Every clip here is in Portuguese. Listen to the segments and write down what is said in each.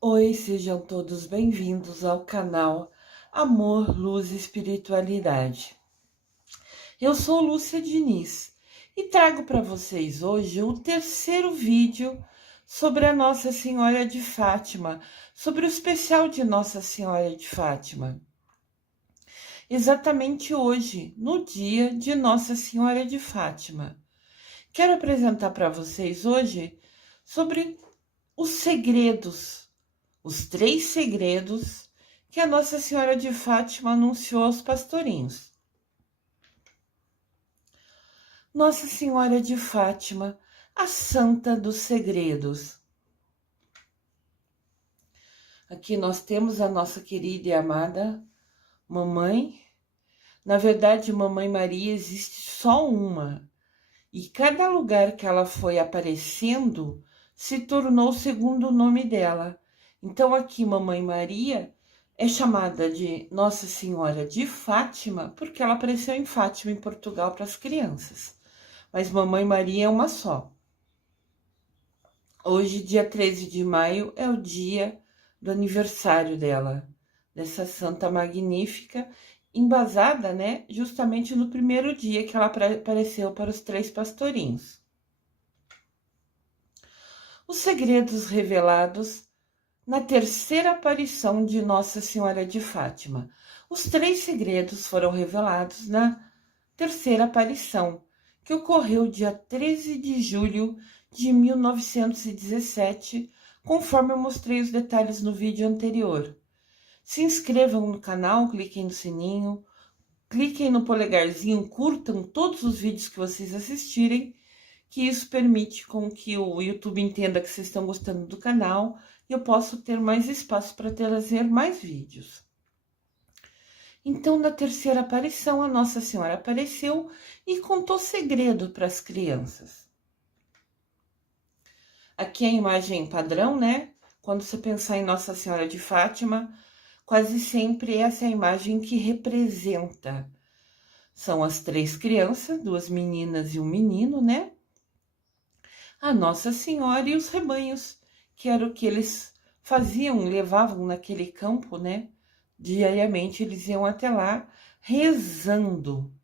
Oi, sejam todos bem-vindos ao canal Amor, Luz e Espiritualidade. Eu sou Lúcia Diniz e trago para vocês hoje o terceiro vídeo sobre a Nossa Senhora de Fátima, sobre o especial de Nossa Senhora de Fátima. Exatamente hoje, no dia de Nossa Senhora de Fátima. Quero apresentar para vocês hoje sobre os segredos, os 3 segredos que a Nossa Senhora de Fátima anunciou aos pastorinhos. Nossa Senhora de Fátima, a Santa dos Segredos. Aqui nós temos a nossa querida e amada Mamãe. Na verdade, Mamãe Maria existe só uma. E cada lugar que ela foi aparecendo se tornou o segundo nome dela. Então aqui Mamãe Maria é chamada de Nossa Senhora de Fátima porque ela apareceu em Fátima, em Portugal, para as crianças. Mas Mamãe Maria é uma só. Hoje, dia 13 de maio, é o dia do aniversário dela, dessa santa magnífica, embasada, né, justamente no primeiro dia que ela apareceu para os 3 pastorinhos. Os segredos revelados na terceira aparição de Nossa Senhora de Fátima. Os 3 segredos foram revelados na terceira aparição, que ocorreu dia 13 de julho de 1917, conforme eu mostrei os detalhes no vídeo anterior. Se inscrevam no canal, cliquem no sininho, cliquem no polegarzinho, curtam todos os vídeos que vocês assistirem, que isso permite com que o YouTube entenda que vocês estão gostando do canal e eu posso ter mais espaço para trazer mais vídeos. Então, na terceira aparição, a Nossa Senhora apareceu e contou segredo para as crianças. Aqui é a imagem padrão, né? Quando você pensar em Nossa Senhora de Fátima, quase sempre essa é a imagem que representa. São as 3 crianças, 2 meninas e um menino, né? A Nossa Senhora e os rebanhos, que era o que eles faziam, levavam naquele campo, né? Diariamente eles iam até lá rezando.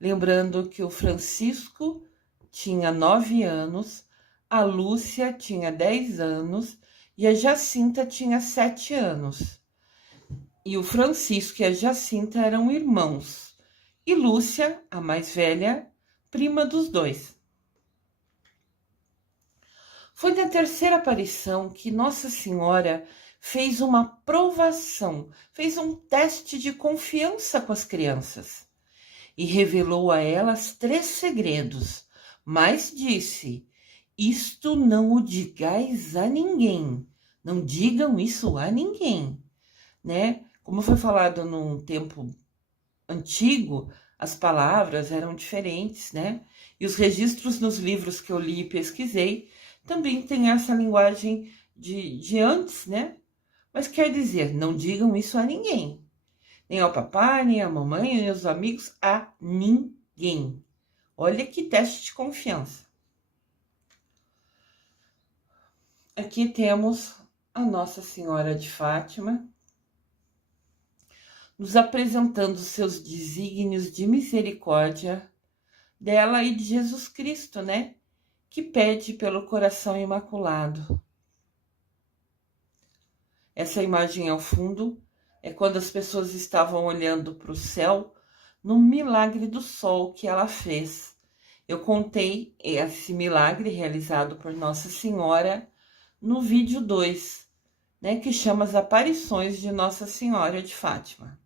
Lembrando que o Francisco tinha 9 anos, a Lúcia tinha 10 anos e a Jacinta tinha 7 anos. E o Francisco e a Jacinta eram irmãos. E Lúcia, a mais velha, prima dos dois. Foi na terceira aparição que Nossa Senhora fez uma provação, fez um teste de confiança com as crianças e revelou a elas 3 segredos, mas disse: isto não o digais a ninguém, não digam isso a ninguém, né? Como foi falado num tempo antigo, as palavras eram diferentes, né? E os registros nos livros que eu li e pesquisei também tem essa linguagem de antes, né? Mas quer dizer, não digam isso a ninguém. Nem ao papai, nem à mamãe, nem aos amigos, a ninguém. Olha que teste de confiança. Aqui temos a Nossa Senhora de Fátima, nos apresentando seus desígnios de misericórdia dela e de Jesus Cristo, né? Que pede pelo coração imaculado. Essa imagem ao fundo é quando as pessoas estavam olhando para o céu no milagre do sol que ela fez. Eu contei esse milagre realizado por Nossa Senhora no vídeo 2, né, que chama As Aparições de Nossa Senhora de Fátima.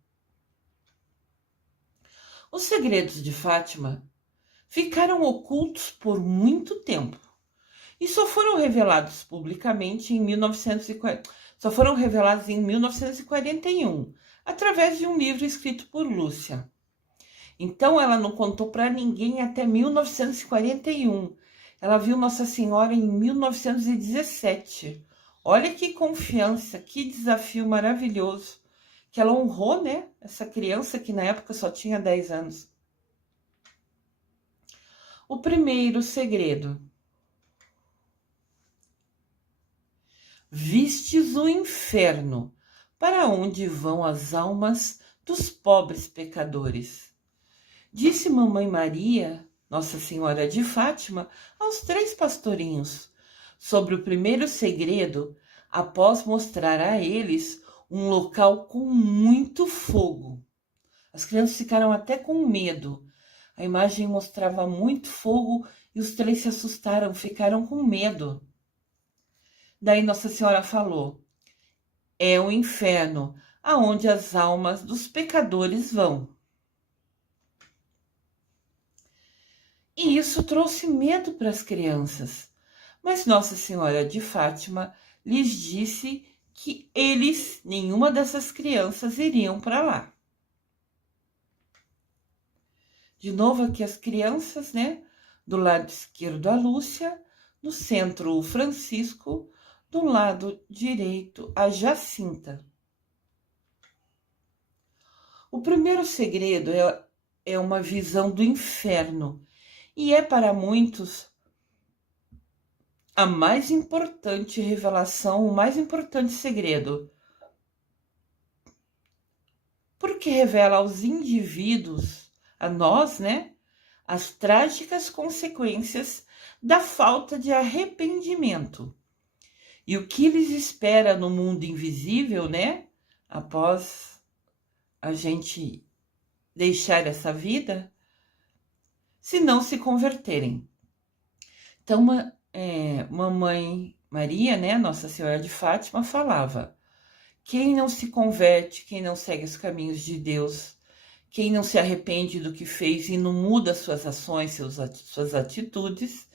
Os segredos de Fátima ficaram ocultos por muito tempo e só foram revelados publicamente em 1940. Só foram revelados em 1941, através de um livro escrito por Lúcia. Então ela não contou para ninguém até 1941. Ela viu Nossa Senhora em 1917. Olha que confiança, que desafio maravilhoso. Que ela honrou, né? Essa criança que na época só tinha 10 anos. O primeiro segredo. vistes o inferno, para onde vão as almas dos pobres pecadores. Disse Mamãe Maria, Nossa Senhora de Fátima, aos 3 pastorinhos, sobre o primeiro segredo, após mostrar a eles um local com muito fogo. As crianças ficaram até com medo. A imagem mostrava muito fogo e os 3 se assustaram, ficaram com medo. Daí Nossa Senhora falou: é o inferno, aonde as almas dos pecadores vão. E isso trouxe medo para as crianças. Mas Nossa Senhora de Fátima lhes disse que nenhuma dessas crianças iriam para lá. De novo aqui as crianças, né? Do lado esquerdo a Lúcia, no centro o Francisco, do lado direito a Jacinta. O primeiro segredo é uma visão do inferno e é para muitos a mais importante revelação, o mais importante segredo. Porque revela aos indivíduos, a nós, né, as trágicas consequências da falta de arrependimento. E o que lhes espera no mundo invisível, né, após a gente deixar essa vida, se não se converterem. Então, Mamãe Maria, né, Nossa Senhora de Fátima, falava: quem não se converte, quem não segue os caminhos de Deus, quem não se arrepende do que fez e não muda suas ações, suas atitudes,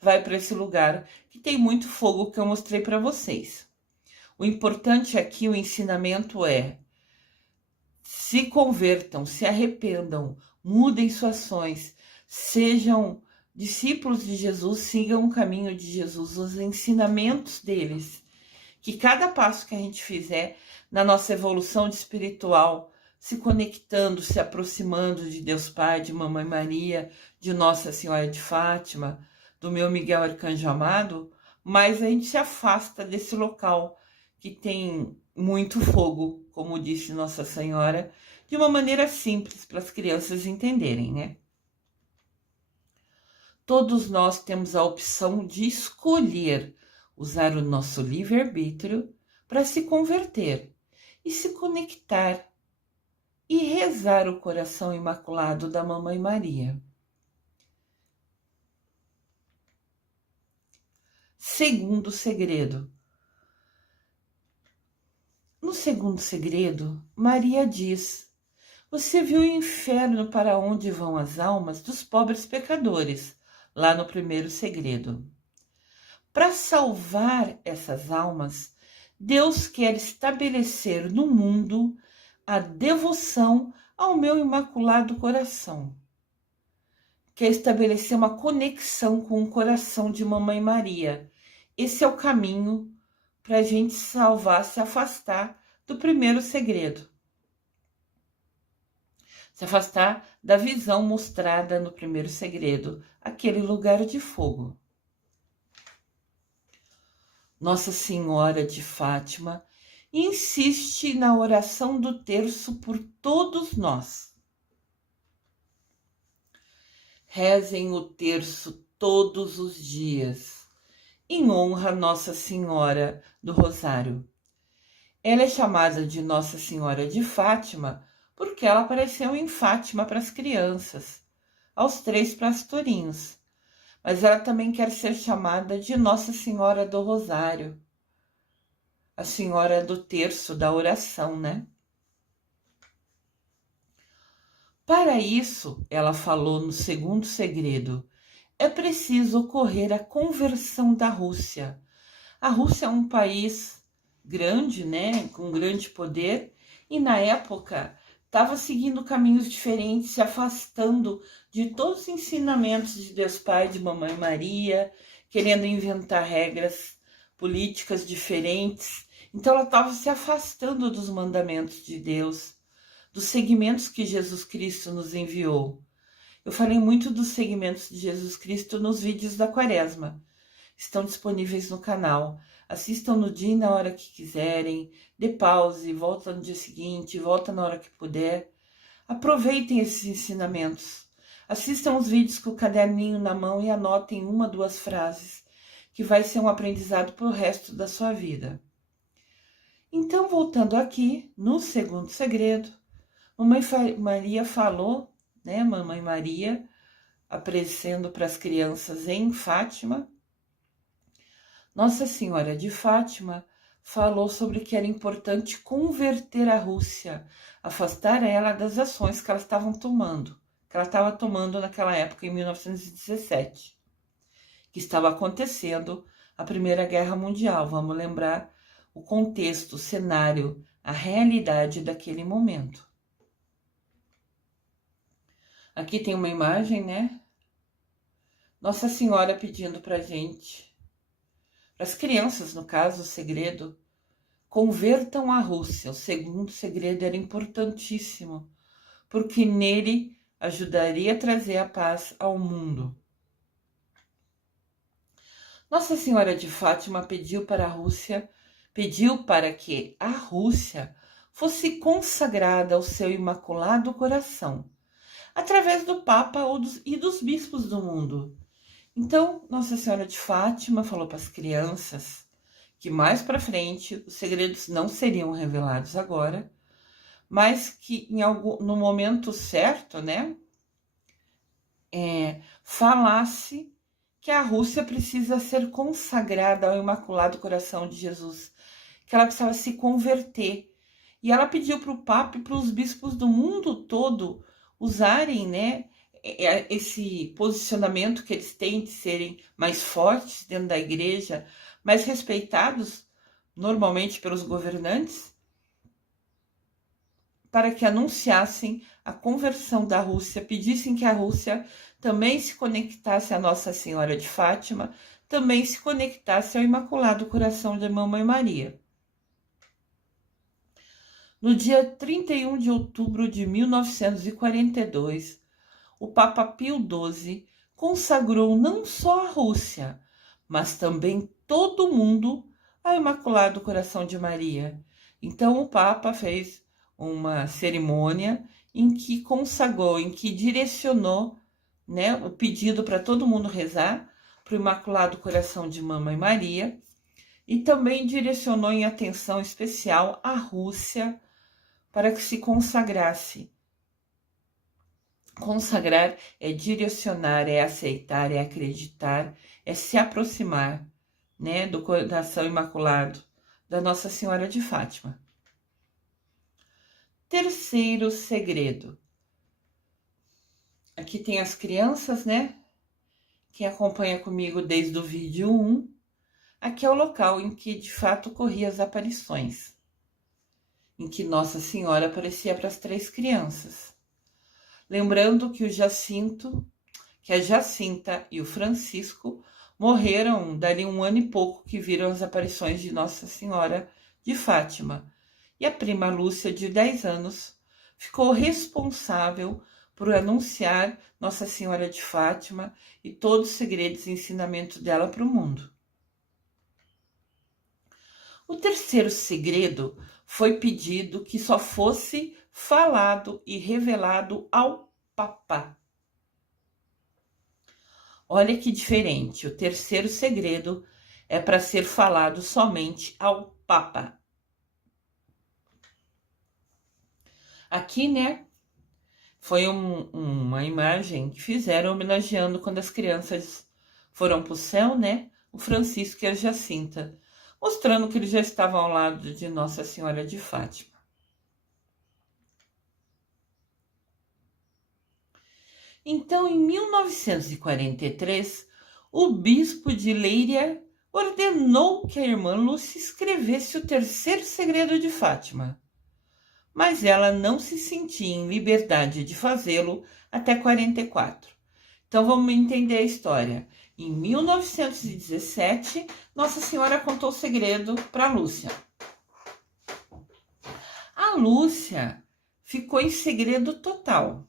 vai para esse lugar que tem muito fogo que eu mostrei para vocês. O importante aqui, o ensinamento é: se convertam, se arrependam, mudem suas ações, sejam discípulos de Jesus, sigam o caminho de Jesus, os ensinamentos deles. Que cada passo que a gente fizer na nossa evolução espiritual, se conectando, se aproximando de Deus Pai, de Mamãe Maria, de Nossa Senhora de Fátima, do meu Miguel Arcanjo amado, mais a gente se afasta desse local que tem muito fogo, como disse Nossa Senhora, de uma maneira simples para as crianças entenderem, né? Todos nós temos a opção de escolher usar o nosso livre-arbítrio para se converter e se conectar e rezar o coração imaculado da Mamãe Maria. Segundo segredo. No segundo segredo, Maria diz: você viu o inferno para onde vão as almas dos pobres pecadores, lá no primeiro segredo. Para salvar essas almas, Deus quer estabelecer no mundo a devoção ao meu imaculado coração. Quer estabelecer uma conexão com o coração de Mamãe Maria. Esse é o caminho para a gente salvar, se afastar do primeiro segredo. Se afastar da visão mostrada no primeiro segredo, aquele lugar de fogo. Nossa Senhora de Fátima insiste na oração do terço por todos nós. Rezem o terço todos os dias, em honra a Nossa Senhora do Rosário. Ela é chamada de Nossa Senhora de Fátima porque ela apareceu em Fátima para as crianças, aos 3 pastorinhos. Mas ela também quer ser chamada de Nossa Senhora do Rosário, a Senhora do Terço, da oração, né? Para isso, ela falou no segundo segredo, é preciso ocorrer a conversão da Rússia. A Rússia é um país grande, né, com grande poder, e na época estava seguindo caminhos diferentes, se afastando de todos os ensinamentos de Deus Pai, de Mamãe Maria, querendo inventar regras políticas diferentes. Então ela estava se afastando dos mandamentos de Deus, dos segmentos que Jesus Cristo nos enviou. Eu falei muito dos segmentos de Jesus Cristo nos vídeos da Quaresma. estão disponíveis no canal. Assistam no dia e na hora que quiserem, dê pause, volta no dia seguinte, volta na hora que puder. Aproveitem esses ensinamentos. Assistam os vídeos com o caderninho na mão e anotem 1, 2 frases, que vai ser um aprendizado para o resto da sua vida. Então, voltando aqui, no segundo segredo, Mamãe Maria falou, né? Mamãe Maria aparecendo para as crianças em Fátima. Nossa Senhora de Fátima falou sobre que era importante converter a Rússia, afastar ela das ações que ela estava tomando naquela época, em 1917, que estava acontecendo a Primeira Guerra Mundial. Vamos lembrar o contexto, o cenário, a realidade daquele momento. Aqui tem uma imagem, né? Nossa Senhora pedindo pra gente, para as crianças, no caso, o segredo, convertam a Rússia. O segundo segredo era importantíssimo, porque nele ajudaria a trazer a paz ao mundo. Nossa Senhora de Fátima pediu para que a Rússia fosse consagrada ao seu Imaculado Coração, através do Papa e dos bispos do mundo. Então, Nossa Senhora de Fátima falou para as crianças que mais para frente os segredos não seriam revelados agora, mas que no momento certo, né, falasse que a Rússia precisa ser consagrada ao Imaculado Coração de Jesus, que ela precisava se converter. E ela pediu para o Papa e para os bispos do mundo todo usarem, né, esse posicionamento que eles têm de serem mais fortes dentro da igreja, mais respeitados normalmente pelos governantes, para que anunciassem a conversão da Rússia, pedissem que a Rússia também se conectasse à Nossa Senhora de Fátima, também se conectasse ao Imaculado Coração de Mamãe Maria. No dia 31 de outubro de 1942, o Papa Pio XII consagrou não só a Rússia, mas também todo o mundo ao Imaculado Coração de Maria. Então o Papa fez uma cerimônia em que consagrou, em que direcionou, né, o pedido para todo mundo rezar para o Imaculado Coração de Mamãe Maria, e também direcionou em atenção especial a Rússia para que se consagrasse. Consagrar é direcionar, é aceitar, é acreditar, é se aproximar, né, do coração imaculado da Nossa Senhora de Fátima. Terceiro segredo. Aqui tem as crianças, né? Quem acompanha comigo desde o vídeo 1, aqui é o local em que de fato ocorriam as aparições, em que Nossa Senhora aparecia para as 3 crianças. Lembrando que a Jacinta e o Francisco morreram dali 1 ano e pouco que viram as aparições de Nossa Senhora de Fátima. E a prima Lúcia, de 10 anos, ficou responsável por anunciar Nossa Senhora de Fátima e todos os segredos e ensinamentos dela para o mundo. O terceiro segredo foi pedido que só fosse falado e revelado ao Papa. Olha que diferente, o terceiro segredo é para ser falado somente ao Papa. Aqui, né, foi uma imagem que fizeram homenageando quando as crianças foram para o céu, né, o Francisco e a Jacinta, mostrando que eles já estavam ao lado de Nossa Senhora de Fátima. Então, em 1943, o bispo de Leiria ordenou que a irmã Lúcia escrevesse o terceiro segredo de Fátima, mas ela não se sentia em liberdade de fazê-lo até 44. Então, vamos entender a história. Em 1917, Nossa Senhora contou o segredo para Lúcia. A Lúcia ficou em segredo total.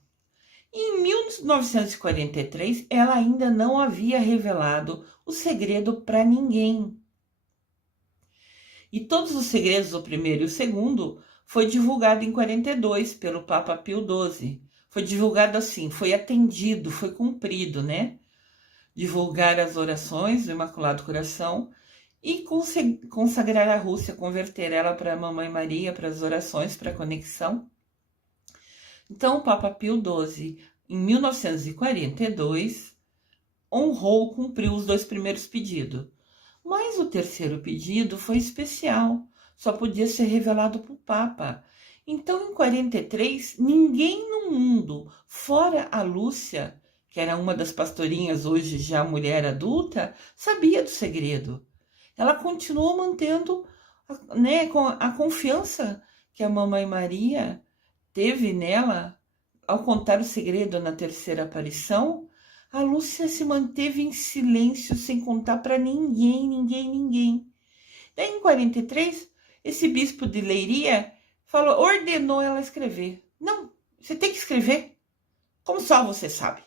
Em 1943, ela ainda não havia revelado o segredo para ninguém. E todos os segredos, o primeiro e o segundo, foi divulgado em 42 pelo Papa Pio XII. Foi divulgado assim, foi atendido, foi cumprido, né? Divulgar as orações do Imaculado Coração e consagrar a Rússia, converter ela para a Mamãe Maria, para as orações, para a conexão. Então, o Papa Pio XII, em 1942, honrou, cumpriu os 2 primeiros pedidos. Mas o terceiro pedido foi especial, só podia ser revelado para o Papa. Então, em 43, ninguém no mundo, fora a Lúcia, que era uma das pastorinhas, hoje já mulher adulta, sabia do segredo. Ela continuou mantendo, né, a confiança que a Mamãe Maria teve nela ao contar o segredo na terceira aparição. A Lúcia se manteve em silêncio, sem contar para ninguém. Daí, em 43, esse bispo de Leiria ordenou ela escrever. Não, você tem que escrever, como só você sabe.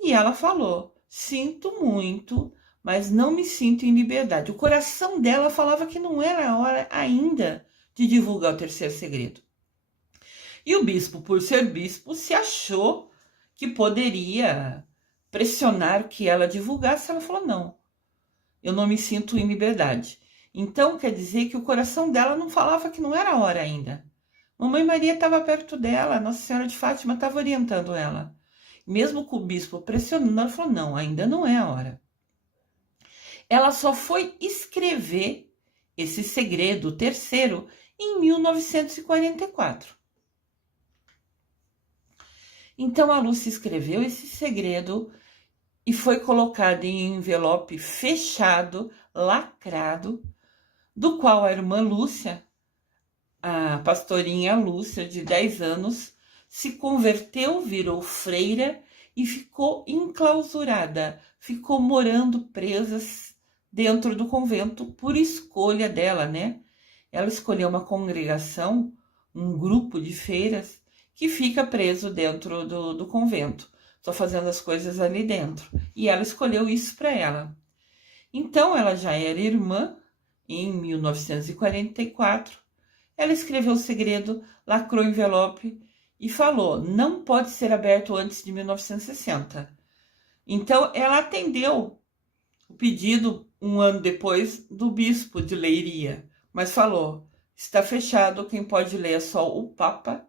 E ela falou, sinto muito, mas não me sinto em liberdade. O coração dela falava que não era a hora ainda de divulgar o terceiro segredo. E o bispo, por ser bispo, se achou que poderia pressionar que ela divulgasse. Ela falou, não, eu não me sinto em liberdade. Então, quer dizer que o coração dela não falava que não era a hora ainda. Mamãe Maria estava perto dela, Nossa Senhora de Fátima estava orientando ela. Mesmo com o bispo pressionando, ela falou, não, ainda não é a hora. Ela só foi escrever esse segredo, o terceiro, em 1944. Então a Lúcia escreveu esse segredo e foi colocado em envelope fechado, lacrado, do qual a irmã Lúcia, a pastorinha Lúcia, de 10 anos, se converteu, virou freira e ficou enclausurada, ficou morando presa dentro do convento por escolha dela, né? Ela escolheu uma congregação, um grupo de freiras, que fica preso dentro do convento, só fazendo as coisas ali dentro. E ela escolheu isso para ela. Então, ela já era irmã, em 1944. Ela escreveu o segredo, lacrou o envelope e falou, não pode ser aberto antes de 1960. Então, ela atendeu o pedido, um ano depois, do bispo de Leiria, mas falou, está fechado, quem pode ler é só o Papa,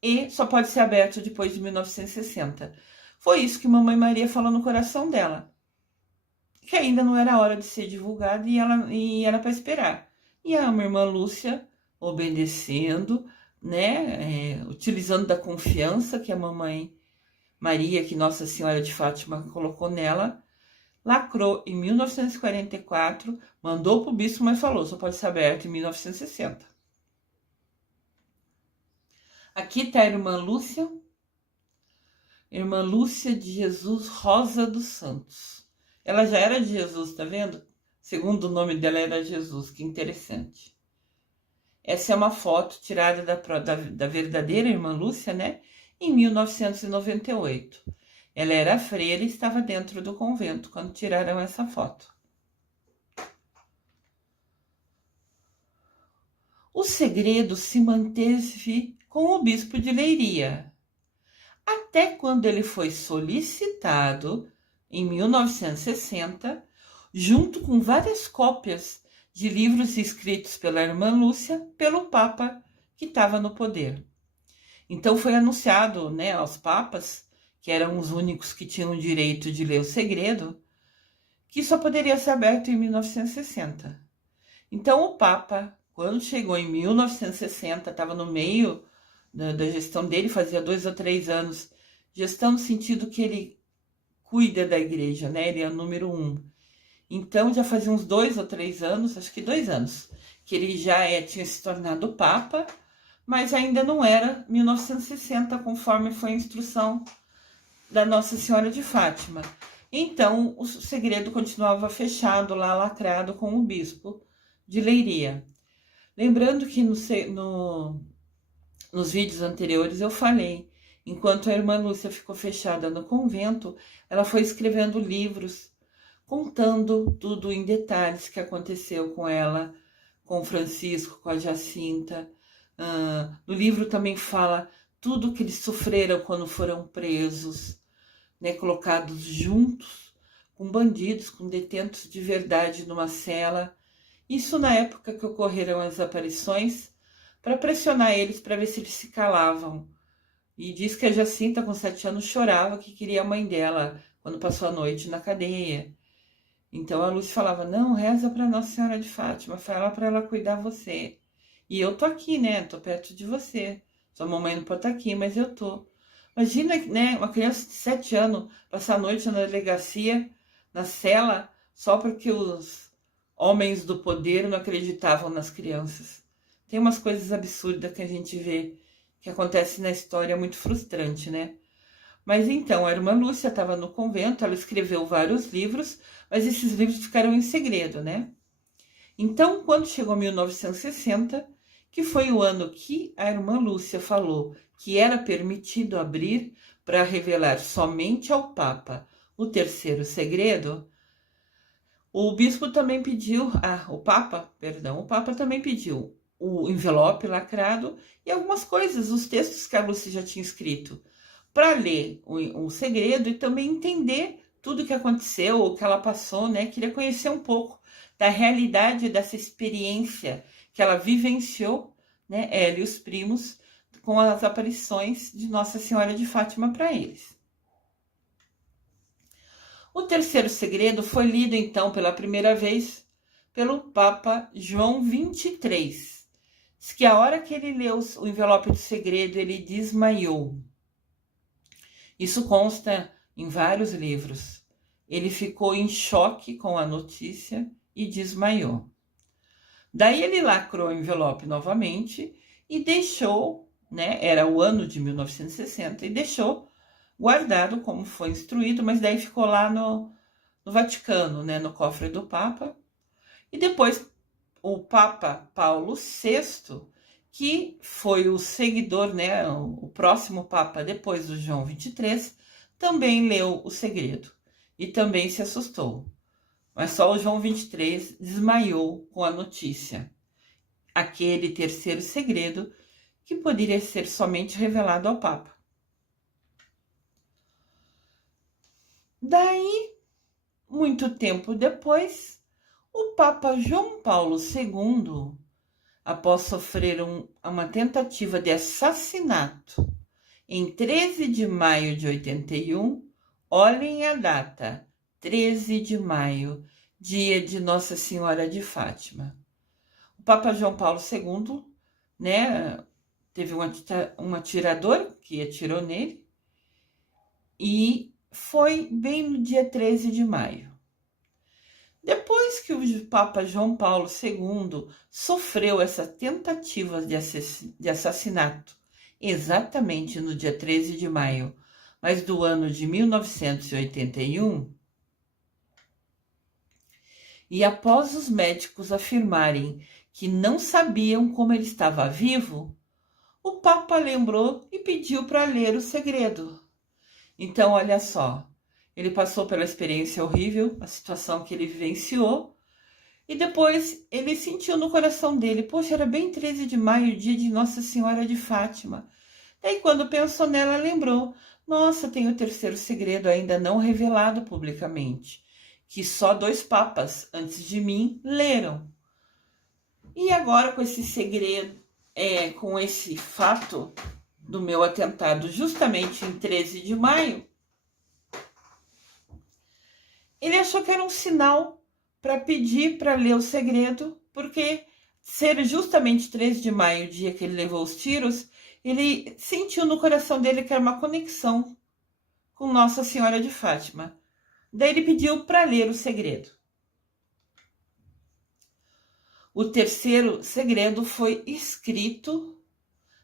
e só pode ser aberto depois de 1960. Foi isso que Mamãe Maria falou no coração dela, que ainda não era hora de ser divulgado e era para esperar. E a minha irmã Lúcia, obedecendo, né, utilizando da confiança que a Mamãe Maria, que Nossa Senhora de Fátima colocou nela, lacrou em 1944, mandou para o bispo, mas falou, só pode ser aberto em 1960. Aqui está a irmã Lúcia de Jesus Rosa dos Santos. Ela já era de Jesus, tá vendo? Segundo o nome dela era Jesus, que interessante. Essa é uma foto tirada da verdadeira irmã Lúcia, né? Em 1998. Ela era freira e estava dentro do convento quando tiraram essa foto. O segredo se manteve com o bispo de Leiria, até quando ele foi solicitado, em 1960, junto com várias cópias de livros escritos pela irmã Lúcia, pelo Papa que estava no poder. Então foi anunciado, né, aos papas, que eram os únicos que tinham o direito de ler o segredo, que só poderia ser aberto em 1960. Então o Papa, quando chegou em 1960, estava no meio da gestão dele, fazia 2 ou 3 anos, gestão no sentido que ele cuida da igreja, né? Ele é o número 1. Então já fazia uns 2 ou 3 anos, acho que 2 anos, que ele já tinha se tornado Papa, mas ainda não era 1960, conforme foi a instrução da Nossa Senhora de Fátima. Então o segredo continuava fechado lá, lacrado com o bispo de Leiria. Lembrando que nos vídeos anteriores eu falei, Enquanto a irmã Lúcia ficou fechada no convento, ela foi escrevendo livros, contando tudo em detalhes que aconteceu com ela, com o Francisco, com a Jacinta. No livro também fala tudo que eles sofreram quando foram presos, né, colocados juntos com bandidos, com detentos de verdade numa cela. Isso na época que ocorreram as aparições, para pressionar eles para ver se eles se calavam. E diz que a Jacinta, com 7 anos, chorava que queria a mãe dela quando passou a noite na cadeia. Então a Lúcia falava, não, reza para Nossa Senhora de Fátima, fala para ela cuidar você. E eu tô aqui, né? Tô perto de você. Sua mamãe não pode estar aqui, mas eu tô. Imagina, né, uma criança de 7 anos passar a noite na delegacia, na cela, só porque os homens do poder não acreditavam nas crianças. Tem umas coisas absurdas que a gente vê que acontece na história, muito frustrante, né? Mas então, a irmã Lúcia estava no convento, ela escreveu vários livros, mas esses livros ficaram em segredo, né? Então, quando chegou 1960, que foi o ano que a irmã Lúcia falou que era permitido abrir para revelar somente ao Papa o terceiro segredo, o bispo também pediu, o Papa também pediu o envelope lacrado e algumas coisas, os textos que a Lúcia já tinha escrito, para ler o segredo e também entender tudo que aconteceu, o que ela passou, né? Queria conhecer um pouco da realidade dessa experiência que ela vivenciou, né? Ela e os primos, com as aparições de Nossa Senhora de Fátima para eles. O terceiro segredo foi lido, então, pela primeira vez pelo Papa João XXIII. Diz que a hora que ele leu o envelope do segredo, ele desmaiou. Isso consta em vários livros. Ele ficou em choque com a notícia e desmaiou. Daí ele lacrou o envelope novamente e deixou, né? Era o ano de 1960, e deixou guardado como foi instruído, mas daí ficou lá no Vaticano, né? No cofre do Papa. E depois o Papa Paulo VI, que foi o seguidor, né, o próximo Papa depois do João XXIII, também leu o segredo e também se assustou. Mas só o João XXIII desmaiou com a notícia. Aquele terceiro segredo que poderia ser somente revelado ao Papa. Daí, muito tempo depois, o Papa João Paulo II, após sofrer uma tentativa de assassinato em 13 de maio de 81, olhem a data, 13 de maio, dia de Nossa Senhora de Fátima. O Papa João Paulo II, né, teve um atirador que atirou nele e foi bem no dia 13 de maio. Depois que o Papa João Paulo II sofreu essa tentativa de assassinato, exatamente no dia 13 de maio, mas do ano de 1981, e após os médicos afirmarem que não sabiam como ele estava vivo, o Papa lembrou e pediu para ler o segredo. Então, olha só, ele passou pela experiência horrível, a situação que ele vivenciou, e depois ele sentiu no coração dele, poxa, era bem 13 de maio, dia de Nossa Senhora de Fátima. Daí, quando pensou nela, lembrou, nossa, tem o terceiro segredo ainda não revelado publicamente, que só 2 papas antes de mim leram. E agora, com esse segredo, com esse fato do meu atentado justamente em 13 de maio, ele achou que era um sinal para pedir para ler o segredo, porque ser justamente 13 de maio, o dia que ele levou os tiros, ele sentiu no coração dele que era uma conexão com Nossa Senhora de Fátima. Daí ele pediu para ler o segredo. O terceiro segredo foi escrito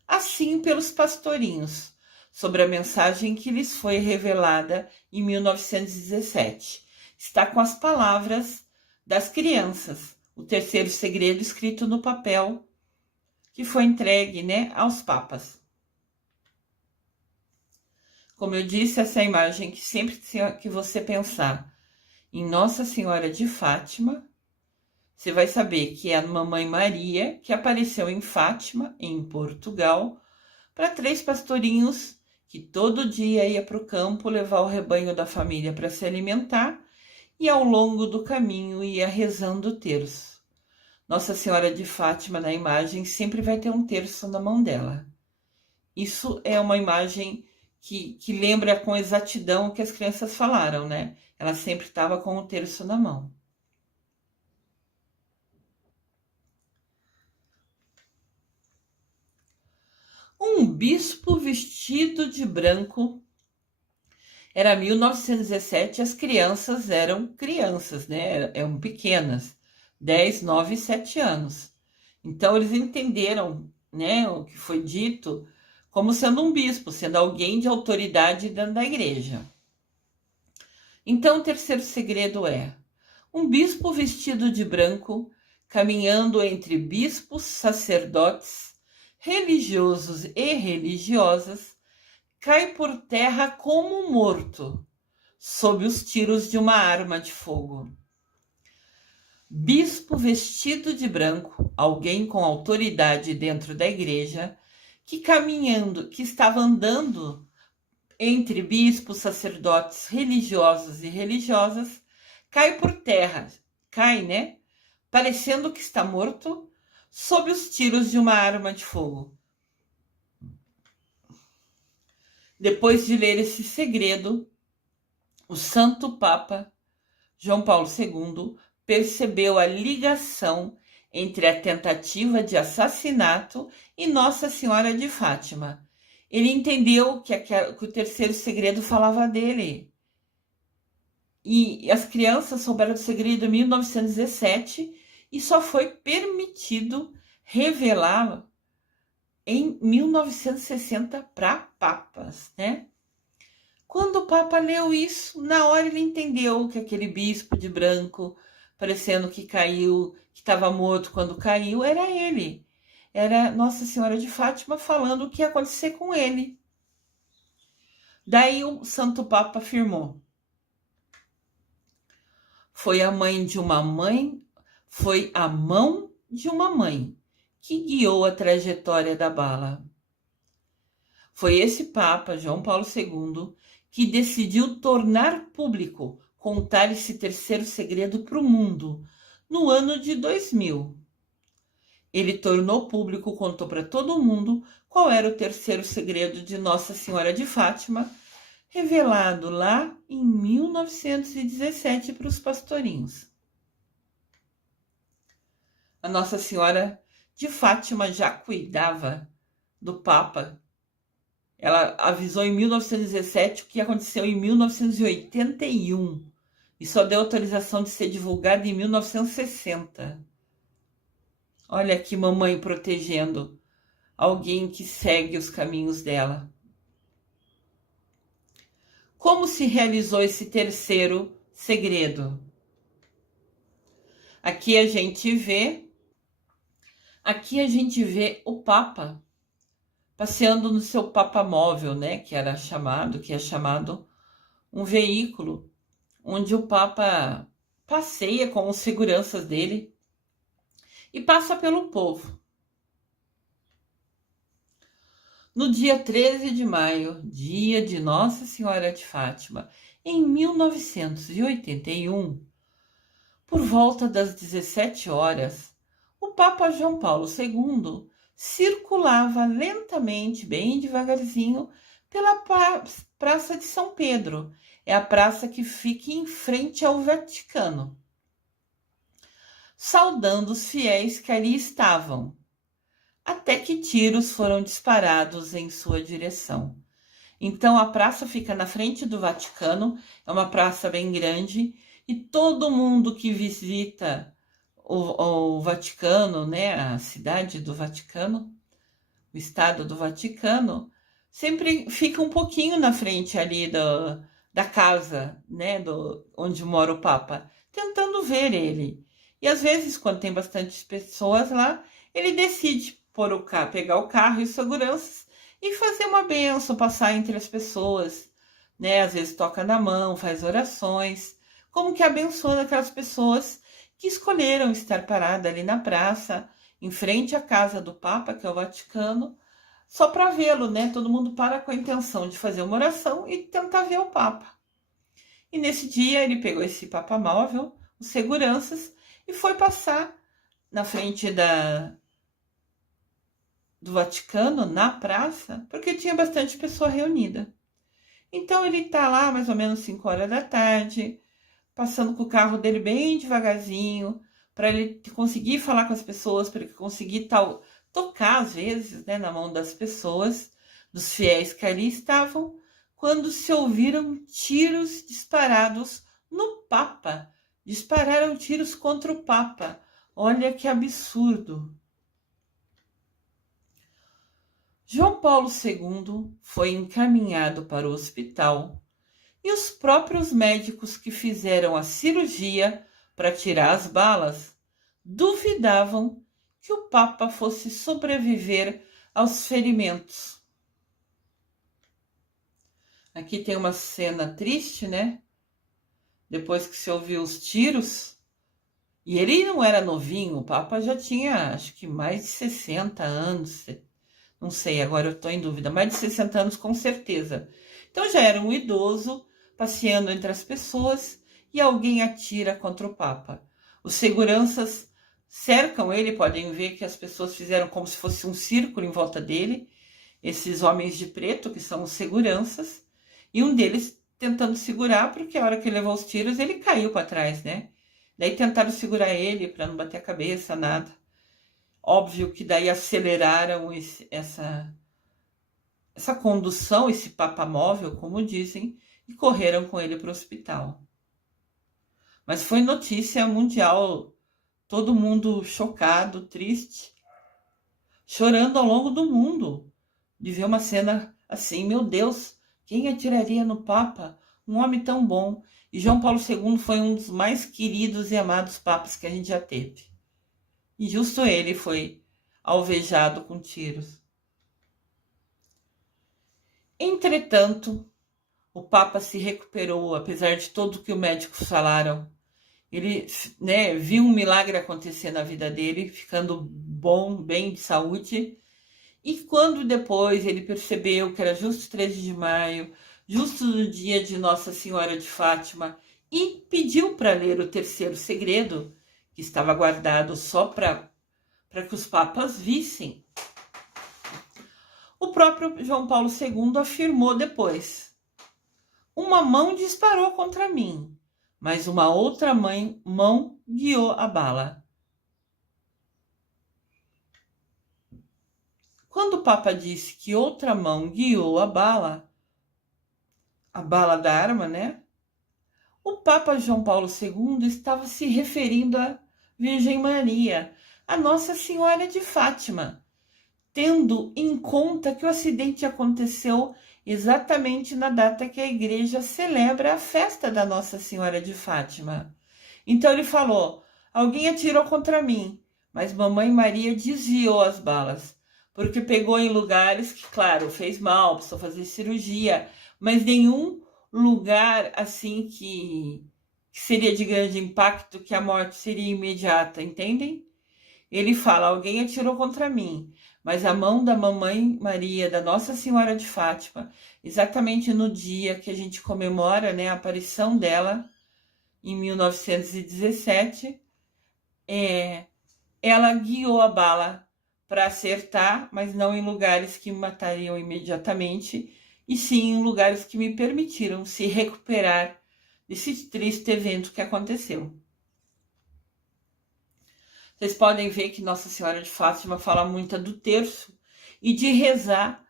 assim pelos pastorinhos, sobre a mensagem que lhes foi revelada em 1917. Está com as palavras das crianças, o terceiro segredo escrito no papel, que foi entregue, né, aos papas. Como eu disse, essa é a imagem que sempre que você pensar em Nossa Senhora de Fátima, você vai saber que é a Mamãe Maria que apareceu em Fátima, em Portugal, para 3 pastorinhos que todo dia ia para o campo levar o rebanho da família para se alimentar e ao longo do caminho ia rezando o terço. Nossa Senhora de Fátima na imagem sempre vai ter um terço na mão dela. Isso é uma imagem que lembra com exatidão o que as crianças falaram, né? Ela sempre estava com o terço na mão. Um bispo vestido de branco. Era 1917, as crianças eram crianças, né? Eram pequenas, 10, 9 e 7 anos. Então eles entenderam, né, o que foi dito como sendo um bispo, sendo alguém de autoridade dentro da igreja. Então o terceiro segredo é: um bispo vestido de branco, caminhando entre bispos, sacerdotes, religiosos e religiosas, cai por terra como morto, sob os tiros de uma arma de fogo. Bispo vestido de branco, alguém com autoridade dentro da igreja, que estava andando entre bispos, sacerdotes, religiosos e religiosas, cai por terra, né? Parecendo que está morto, sob os tiros de uma arma de fogo. Depois de ler esse segredo, o Santo Papa João Paulo II percebeu a ligação entre a tentativa de assassinato e Nossa Senhora de Fátima. Ele entendeu que o terceiro segredo falava dele. E as crianças souberam do segredo em 1917 e só foi permitido revelá-lo em 1960 para papas, né? Quando o Papa leu isso, na hora ele entendeu que aquele bispo de branco, parecendo que caiu, que estava morto quando caiu, era ele. Era Nossa Senhora de Fátima falando o que ia acontecer com ele. Daí o Santo Papa afirmou: foi a mão de uma mãe que guiou a trajetória da bala. Foi esse Papa, João Paulo II, que decidiu tornar público, contar esse terceiro segredo para o mundo, no ano de 2000. Ele tornou público, contou para todo mundo qual era o terceiro segredo de Nossa Senhora de Fátima, revelado lá em 1917 para os pastorinhos. A Nossa Senhora de Fátima já cuidava do Papa. Ela avisou em 1917 o que aconteceu em 1981 e só deu autorização de ser divulgada em 1960. Olha aqui, mamãe protegendo alguém que segue os caminhos dela. Como se realizou esse terceiro segredo? Aqui a gente vê o Papa passeando no seu papamóvel, né, que é chamado um veículo onde o Papa passeia com os seguranças dele e passa pelo povo. No dia 13 de maio, dia de Nossa Senhora de Fátima, em 1981, por volta das 17 horas, o Papa João Paulo II circulava lentamente, bem devagarzinho, pela Praça de São Pedro. É a praça que fica em frente ao Vaticano, saudando os fiéis que ali estavam, até que tiros foram disparados em sua direção. Então a praça fica na frente do Vaticano, é uma praça bem grande, e todo mundo que visita o Vaticano, né, a cidade do Vaticano, o estado do Vaticano, sempre fica um pouquinho na frente ali da casa, né, onde mora o Papa, tentando ver ele. E às vezes, quando tem bastante pessoas lá, ele decide pegar o carro e seguranças e fazer uma bênção, passar entre as pessoas, né? Às vezes toca na mão, faz orações, como que abençoando aquelas pessoas que escolheram estar parada ali na praça, em frente à casa do Papa, que é o Vaticano, só para vê-lo, né? Todo mundo para com a intenção de fazer uma oração e tentar ver o Papa. E nesse dia ele pegou esse Papa móvel, os seguranças, e foi passar na frente do Vaticano, na praça, porque tinha bastante pessoa reunida. Então ele tá lá mais ou menos 5 horas da tarde, passando com o carro dele bem devagarzinho, para ele conseguir falar com as pessoas, para ele conseguir tocar às vezes, né, na mão das pessoas, dos fiéis que ali estavam, quando se ouviram tiros disparados no Papa. Dispararam tiros contra o Papa. Olha que absurdo. João Paulo II foi encaminhado para o hospital e os próprios médicos que fizeram a cirurgia para tirar as balas duvidavam que o Papa fosse sobreviver aos ferimentos. Aqui tem uma cena triste, né? Depois que se ouviu os tiros, e ele não era novinho, o Papa já tinha, acho que mais de 60 anos, não sei, agora eu estou em dúvida, mais de 60 anos com certeza. Então já era um idoso passeando entre as pessoas e alguém atira contra o Papa. Os seguranças cercam ele, podem ver que as pessoas fizeram como se fosse um círculo em volta dele, esses homens de preto, que são os seguranças, e um deles tentando segurar, porque a hora que ele levou os tiros, ele caiu para trás, né? Daí tentaram segurar ele para não bater a cabeça, nada. Óbvio que daí aceleraram essa condução, esse Papa móvel, como dizem, e correram com ele para o hospital. Mas foi notícia mundial, todo mundo chocado, triste, chorando ao longo do mundo, de ver uma cena assim, meu Deus, quem atiraria no Papa? Um homem tão bom. E João Paulo II foi um dos mais queridos e amados papas que a gente já teve. E justo ele foi alvejado com tiros. Entretanto, o Papa se recuperou, apesar de tudo que os médicos falaram. Ele, né, viu um milagre acontecer na vida dele, ficando bom, bem de saúde. E quando depois ele percebeu que era justo 13 de maio, justo no dia de Nossa Senhora de Fátima, e pediu para ler o terceiro segredo, que estava guardado só para que os papas vissem, o próprio João Paulo II afirmou depois: uma mão disparou contra mim, mas uma outra mão guiou a bala. Quando o Papa disse que outra mão guiou a bala da arma, né? O Papa João Paulo II estava se referindo à Virgem Maria, a Nossa Senhora de Fátima, tendo em conta que o acidente aconteceu exatamente na data que a igreja celebra a festa da Nossa Senhora de Fátima. Então ele falou: alguém atirou contra mim, mas Mamãe Maria desviou as balas, porque pegou em lugares que, claro, fez mal, precisou fazer cirurgia, mas nenhum lugar assim que seria de grande impacto, que a morte seria imediata, entendem? Ele fala: alguém atirou contra mim, mas a mão da Mamãe Maria, da Nossa Senhora de Fátima, exatamente no dia que a gente comemora, né, a aparição dela, em 1917, ela guiou a bala para acertar, mas não em lugares que me matariam imediatamente, e sim em lugares que me permitiram se recuperar desse triste evento que aconteceu. Vocês podem ver que Nossa Senhora de Fátima fala muito do terço e de rezar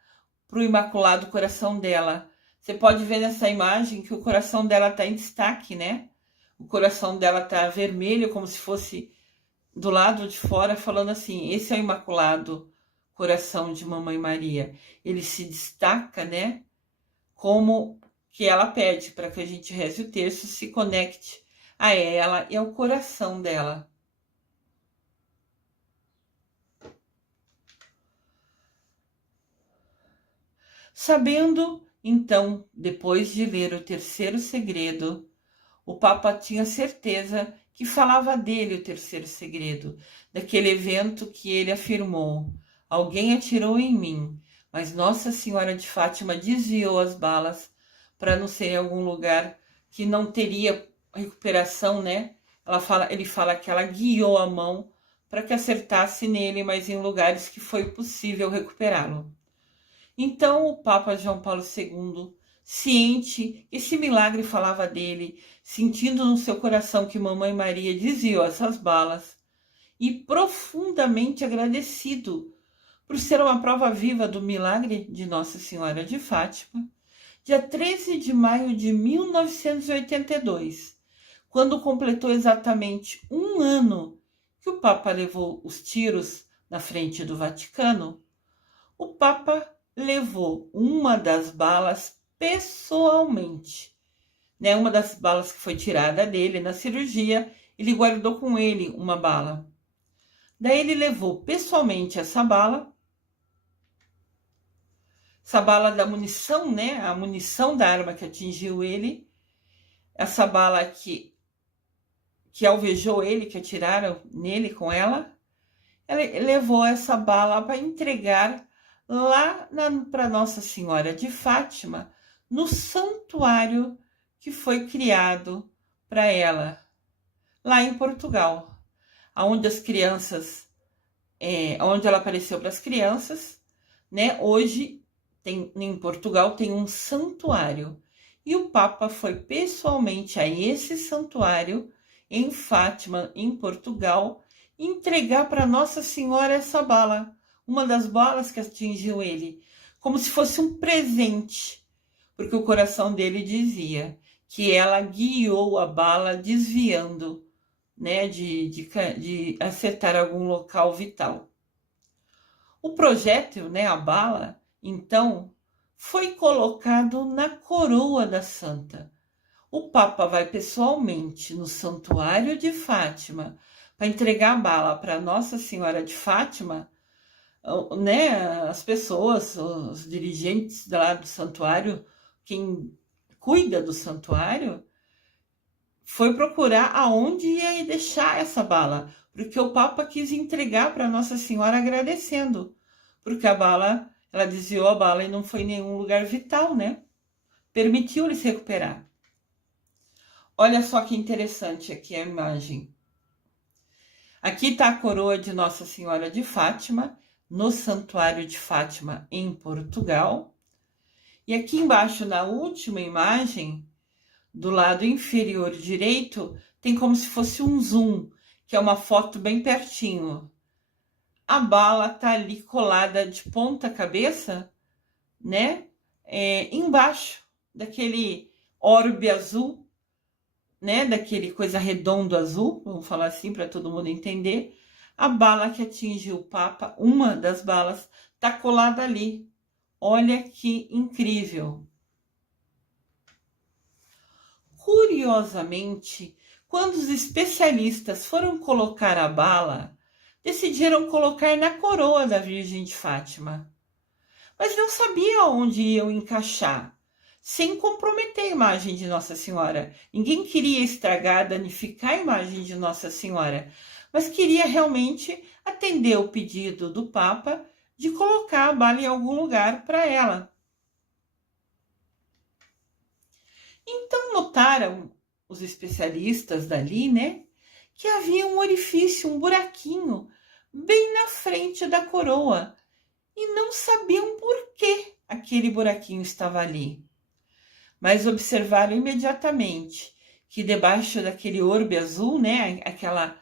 para o Imaculado Coração dela. Você pode ver nessa imagem que o coração dela está em destaque, né? O coração dela está vermelho, como se fosse do lado de fora, falando assim: esse é o Imaculado Coração de Mamãe Maria. Ele se destaca, né? Como que ela pede para que a gente reze o terço, se conecte a ela e ao coração dela. Sabendo, então, depois de ler o terceiro segredo, o Papa tinha certeza que falava dele o terceiro segredo, daquele evento que ele afirmou: alguém atirou em mim, mas Nossa Senhora de Fátima desviou as balas para não ser em algum lugar que não teria recuperação, né? Ele fala que ela guiou a mão para que acertasse nele, mas em lugares que foi possível recuperá-lo. Então o Papa João Paulo II, ciente que esse milagre falava dele, sentindo no seu coração que Mamãe Maria desviou essas balas, e profundamente agradecido por ser uma prova viva do milagre de Nossa Senhora de Fátima, dia 13 de maio de 1982, quando completou exatamente um ano que o Papa levou os tiros na frente do Vaticano, o Papa levou uma das balas pessoalmente, né? Uma das balas que foi tirada dele na cirurgia, ele guardou com ele uma bala. Daí ele levou pessoalmente essa bala da munição, né? A munição da arma que atingiu ele, essa bala que alvejou ele, que atiraram nele com ela. Ele levou essa bala para entregar lá para Nossa Senhora de Fátima, no santuário que foi criado para ela, lá em Portugal, onde as crianças, onde ela apareceu para as crianças, né? Hoje em Portugal tem um santuário, e o Papa foi pessoalmente a esse santuário em Fátima, em Portugal, entregar para Nossa Senhora essa bala, uma das balas que atingiu ele, como se fosse um presente, porque o coração dele dizia que ela guiou a bala desviando, né, de acertar algum local vital. O projétil, né, a bala, então, foi colocado na coroa da santa. O Papa vai pessoalmente no santuário de Fátima para entregar a bala para Nossa Senhora de Fátima, né? As pessoas, os dirigentes lá do santuário, quem cuida do santuário, foi procurar aonde ia deixar essa bala, porque o Papa quis entregar para Nossa Senhora agradecendo, porque a bala, ela desviou a bala e não foi em nenhum lugar vital, né? Permitiu-lhe se recuperar. Olha só que interessante aqui a imagem. Aqui está a coroa de Nossa Senhora de Fátima, no Santuário de Fátima, em Portugal. E aqui embaixo, na última imagem, do lado inferior direito, tem como se fosse um zoom, que é uma foto bem pertinho. A bala está ali colada de ponta cabeça, né? Embaixo daquele orbe azul, né, daquele coisa redondo azul, vamos falar assim para todo mundo entender. A bala que atingiu o Papa, uma das balas, tá colada ali. Olha que incrível. Curiosamente, quando os especialistas foram colocar a bala, decidiram colocar na coroa da Virgem de Fátima, mas não sabia onde iam encaixar, sem comprometer a imagem de Nossa Senhora. Ninguém queria estragar, danificar a imagem de Nossa Senhora, mas queria realmente atender o pedido do Papa de colocar a bala em algum lugar para ela. Então notaram os especialistas dali, né, que havia um orifício, um buraquinho, bem na frente da coroa, e não sabiam por que aquele buraquinho estava ali. Mas observaram imediatamente que debaixo daquele orbe azul, né, aquela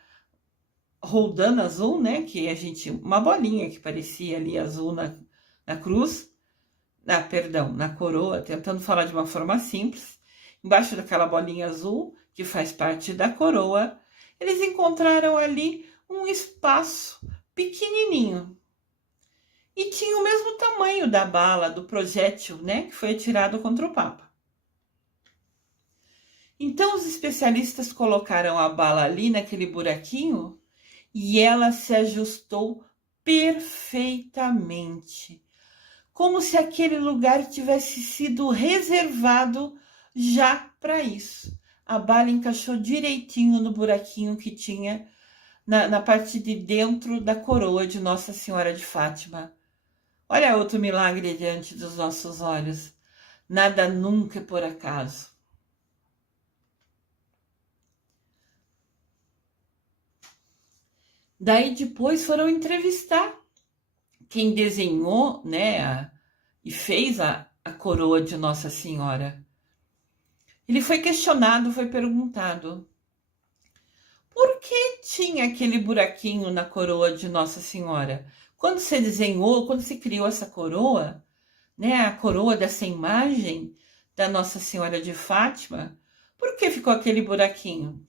roldana azul, né, que uma bolinha que parecia ali azul na cruz, na coroa, tentando falar de uma forma simples, embaixo daquela bolinha azul, que faz parte da coroa, eles encontraram ali um espaço pequenininho. E tinha o mesmo tamanho da bala, do projétil, né, que foi atirado contra o Papa. Então, os especialistas colocaram a bala ali naquele buraquinho e ela se ajustou perfeitamente, como se aquele lugar tivesse sido reservado já para isso. A bala encaixou direitinho no buraquinho que tinha na parte de dentro da coroa de Nossa Senhora de Fátima. Olha outro milagre diante dos nossos olhos. Nada nunca é por acaso. Daí depois foram entrevistar quem desenhou, né, e fez a coroa de Nossa Senhora. Ele foi questionado, foi perguntado: por que tinha aquele buraquinho na coroa de Nossa Senhora? Quando você desenhou, quando você criou essa coroa, né, a coroa dessa imagem da Nossa Senhora de Fátima, por que ficou aquele buraquinho?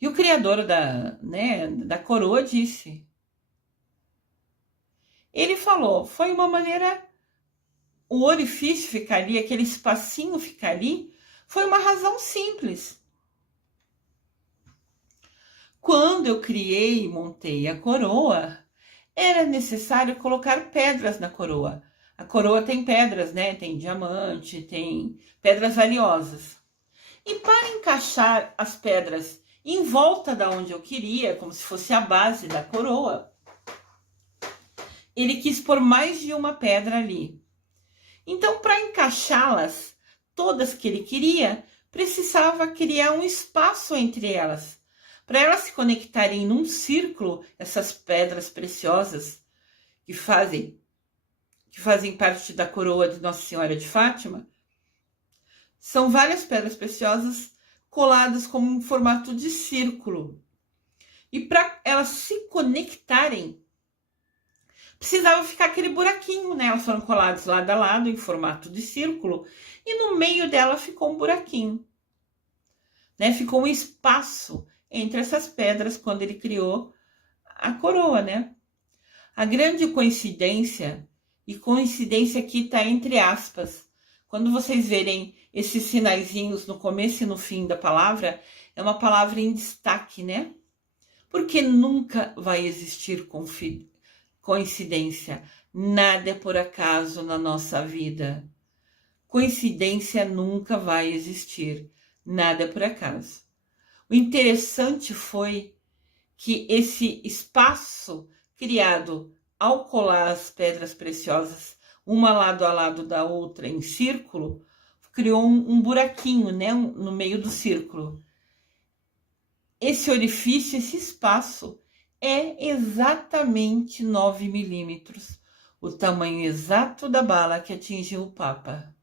E o criador da coroa disse. Ele falou, foi uma maneira, o orifício ficar ali, aquele espacinho ficar ali, foi uma razão simples. Quando eu criei e montei a coroa, era necessário colocar pedras na coroa. A coroa tem pedras, né? Tem diamante, tem pedras valiosas. E para encaixar as pedras em volta da onde eu queria, como se fosse a base da coroa, ele quis pôr mais de uma pedra ali. Então, para encaixá-las, todas que ele queria, precisava criar um espaço entre elas. Para elas se conectarem num círculo, essas pedras preciosas que fazem parte da coroa de Nossa Senhora de Fátima, são várias pedras preciosas coladas como em formato de círculo. E para elas se conectarem, precisava ficar aquele buraquinho, né? Elas foram coladas lado a lado em formato de círculo e no meio dela ficou um buraquinho, né? Ficou um espaço entre essas pedras quando ele criou a coroa, né? A grande coincidência, e coincidência aqui está entre aspas, quando vocês verem esses sinaizinhos no começo e no fim da palavra, é uma palavra em destaque, né? Porque nunca vai existir coincidência. Nada é por acaso na nossa vida. Coincidência nunca vai existir. Nada é por acaso. O interessante foi que esse espaço criado ao colar as pedras preciosas, uma lado a lado da outra em círculo, criou um buraquinho, né, no meio do círculo. Esse orifício, esse espaço, é exatamente 9 milímetros, o tamanho exato da bala que atingiu o Papa.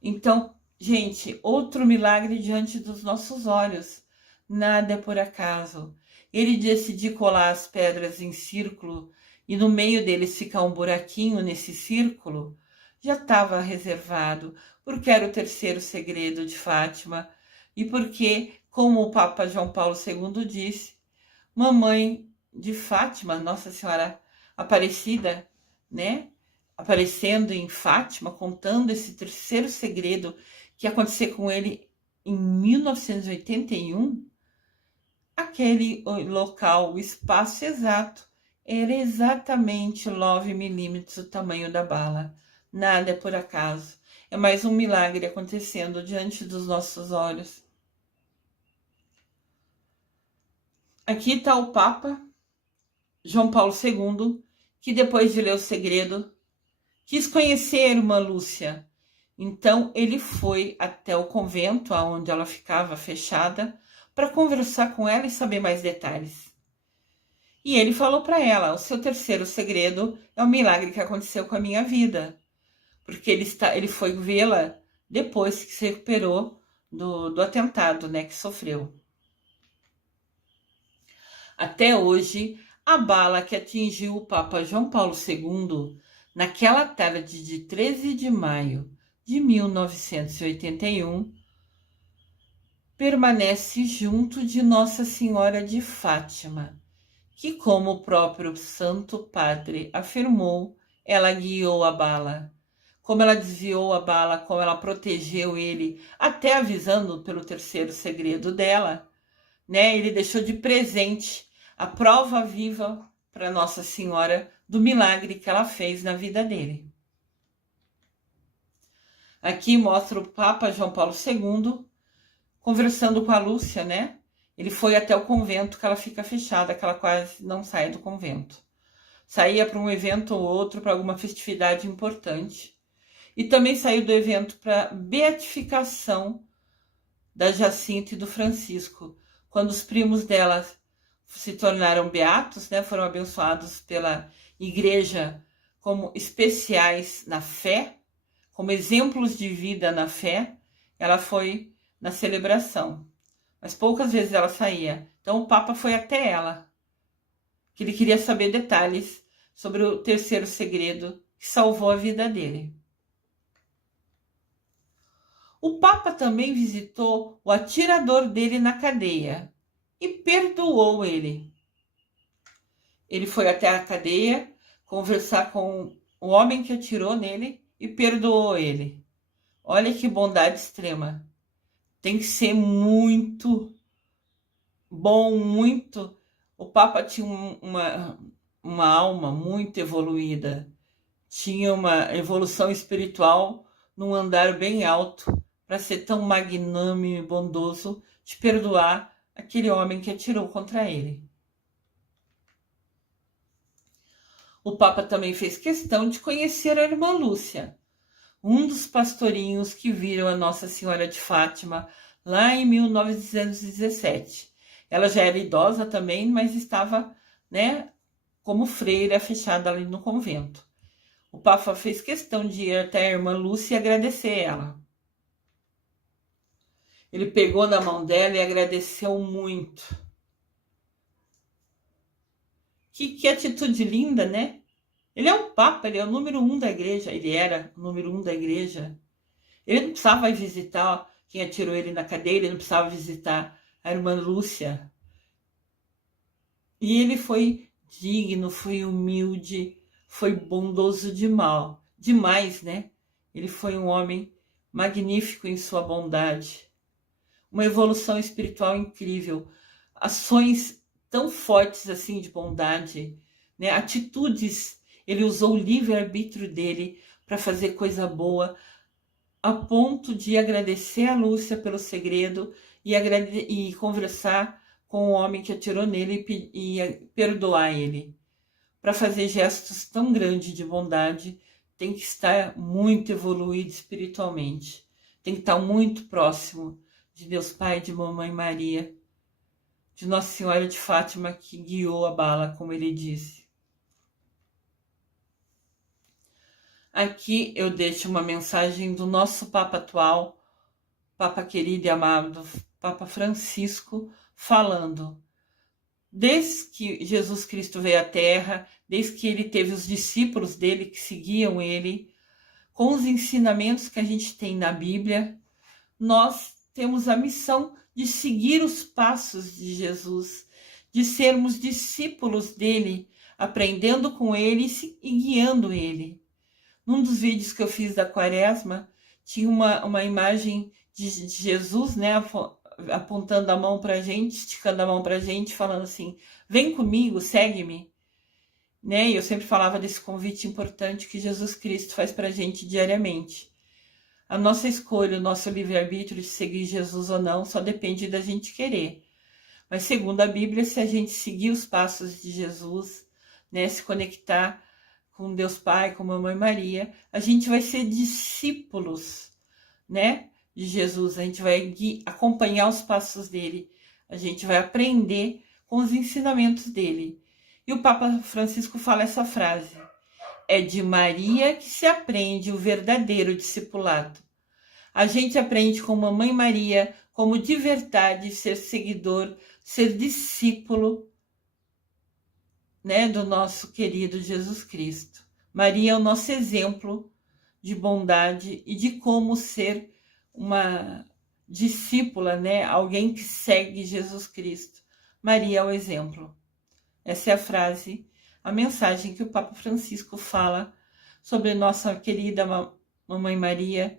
Então, gente, outro milagre diante dos nossos olhos. Nada é por acaso. Ele decidiu colar as pedras em círculo e no meio deles ficar um buraquinho nesse círculo, já estava reservado, porque era o terceiro segredo de Fátima e porque, como o Papa João Paulo II disse, mamãe de Fátima, Nossa Senhora Aparecida, né? Aparecendo em Fátima, contando esse terceiro segredo que ia acontecer com ele em 1981, aquele local, o espaço exato, era exatamente 9 milímetros o tamanho da bala. Nada é por acaso. É mais um milagre acontecendo diante dos nossos olhos. Aqui está o Papa João Paulo II, que depois de ler o segredo, quis conhecer a irmã Lúcia. Então ele foi até o convento, onde ela ficava fechada, para conversar com ela e saber mais detalhes. E ele falou para ela, o seu terceiro segredo é o milagre que aconteceu com a minha vida. Porque ele foi vê-la depois que se recuperou do atentado, né, que sofreu. Até hoje, a bala que atingiu o Papa João Paulo II, naquela tarde de 13 de maio de 1981, permanece junto de Nossa Senhora de Fátima, que, como o próprio Santo Padre afirmou, ela guiou a bala. Como ela desviou a bala, como ela protegeu ele, até avisando pelo terceiro segredo dela, né? Ele deixou de presente a prova viva para Nossa Senhora do milagre que ela fez na vida dele. Aqui mostra o Papa João Paulo II conversando com a Lúcia, né? Ele foi até o convento, que ela fica fechada, que ela quase não sai do convento. Saía para um evento ou outro, para alguma festividade importante. E também saiu do evento para beatificação da Jacinta e do Francisco, quando os primos dela se tornaram beatos, né? Foram abençoados pela igreja como especiais na fé, como exemplos de vida na fé. Ela foi na celebração, mas poucas vezes ela saía. Então o Papa foi até ela, que ele queria saber detalhes sobre o terceiro segredo que salvou a vida dele. O Papa também visitou o atirador dele na cadeia e perdoou ele. Ele foi até a cadeia conversar com o homem que atirou nele e perdoou ele. Olha que bondade extrema. Tem que ser muito bom, muito. O Papa tinha uma alma muito evoluída. Tinha uma evolução espiritual num andar bem alto, para ser tão magnânimo e bondoso de perdoar aquele homem que atirou contra ele. O Papa também fez questão de conhecer a irmã Lúcia, um dos pastorinhos que viram a Nossa Senhora de Fátima lá em 1917. Ela já era idosa também, mas estava, né, como freira fechada ali no convento. O Papa fez questão de ir até a irmã Lúcia e agradecer ela. Ele pegou na mão dela e agradeceu muito. Que atitude linda, né? Ele é um Papa, ele é o número 1 da igreja. Ele era o número 1 da igreja. Ele não precisava visitar quem atirou ele na cadeia, ele não precisava visitar a irmã Lúcia. E ele foi digno, foi humilde, foi bondoso demais, né? Ele foi um homem magnífico em sua bondade. Uma evolução espiritual incrível. Ações tão fortes assim de bondade, né? Atitudes. Ele usou o livre-arbítrio dele para fazer coisa boa, a ponto de agradecer a Lúcia pelo segredo e conversar com o homem que atirou nele e perdoar ele. Para fazer gestos tão grandes de bondade, tem que estar muito evoluído espiritualmente. Tem que estar muito próximo de Deus Pai, de Mamãe Maria, de Nossa Senhora de Fátima, que guiou a bala, como ele disse. Aqui eu deixo uma mensagem do nosso Papa atual, Papa querido e amado, Papa Francisco, falando: desde que Jesus Cristo veio à Terra, desde que ele teve os discípulos dele que seguiam ele, com os ensinamentos que a gente tem na Bíblia, nós temos a missão de seguir os passos de Jesus, de sermos discípulos dele, aprendendo com ele e guiando ele. Num dos vídeos que eu fiz da Quaresma, tinha uma imagem de Jesus, né, apontando a mão para a gente, esticando a mão para a gente, falando assim: vem comigo, segue-me. Né? E eu sempre falava desse convite importante que Jesus Cristo faz para a gente diariamente. A nossa escolha, o nosso livre-arbítrio de seguir Jesus ou não, só depende da gente querer. Mas segundo a Bíblia, se a gente seguir os passos de Jesus, né, se conectar com Deus Pai, com Mamãe Maria, a gente vai ser discípulos, né, de Jesus. A gente vai acompanhar os passos dele. A gente vai aprender com os ensinamentos dele. E o Papa Francisco fala essa frase: é de Maria que se aprende o verdadeiro discipulado. A gente aprende com Mamãe Maria como de verdade ser seguidor, ser discípulo, né, do nosso querido Jesus Cristo. Maria é o nosso exemplo de bondade e de como ser uma discípula, né, alguém que segue Jesus Cristo. Maria é o exemplo. Essa é a frase, a mensagem que o Papa Francisco fala sobre nossa querida Mamãe Maria,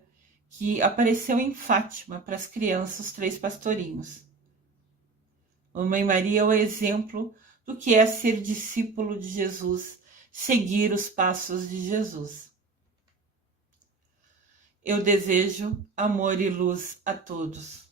que apareceu em Fátima para as crianças, os 3 pastorinhos. Mamãe Maria é o exemplo do que é ser discípulo de Jesus, seguir os passos de Jesus. Eu desejo amor e luz a todos.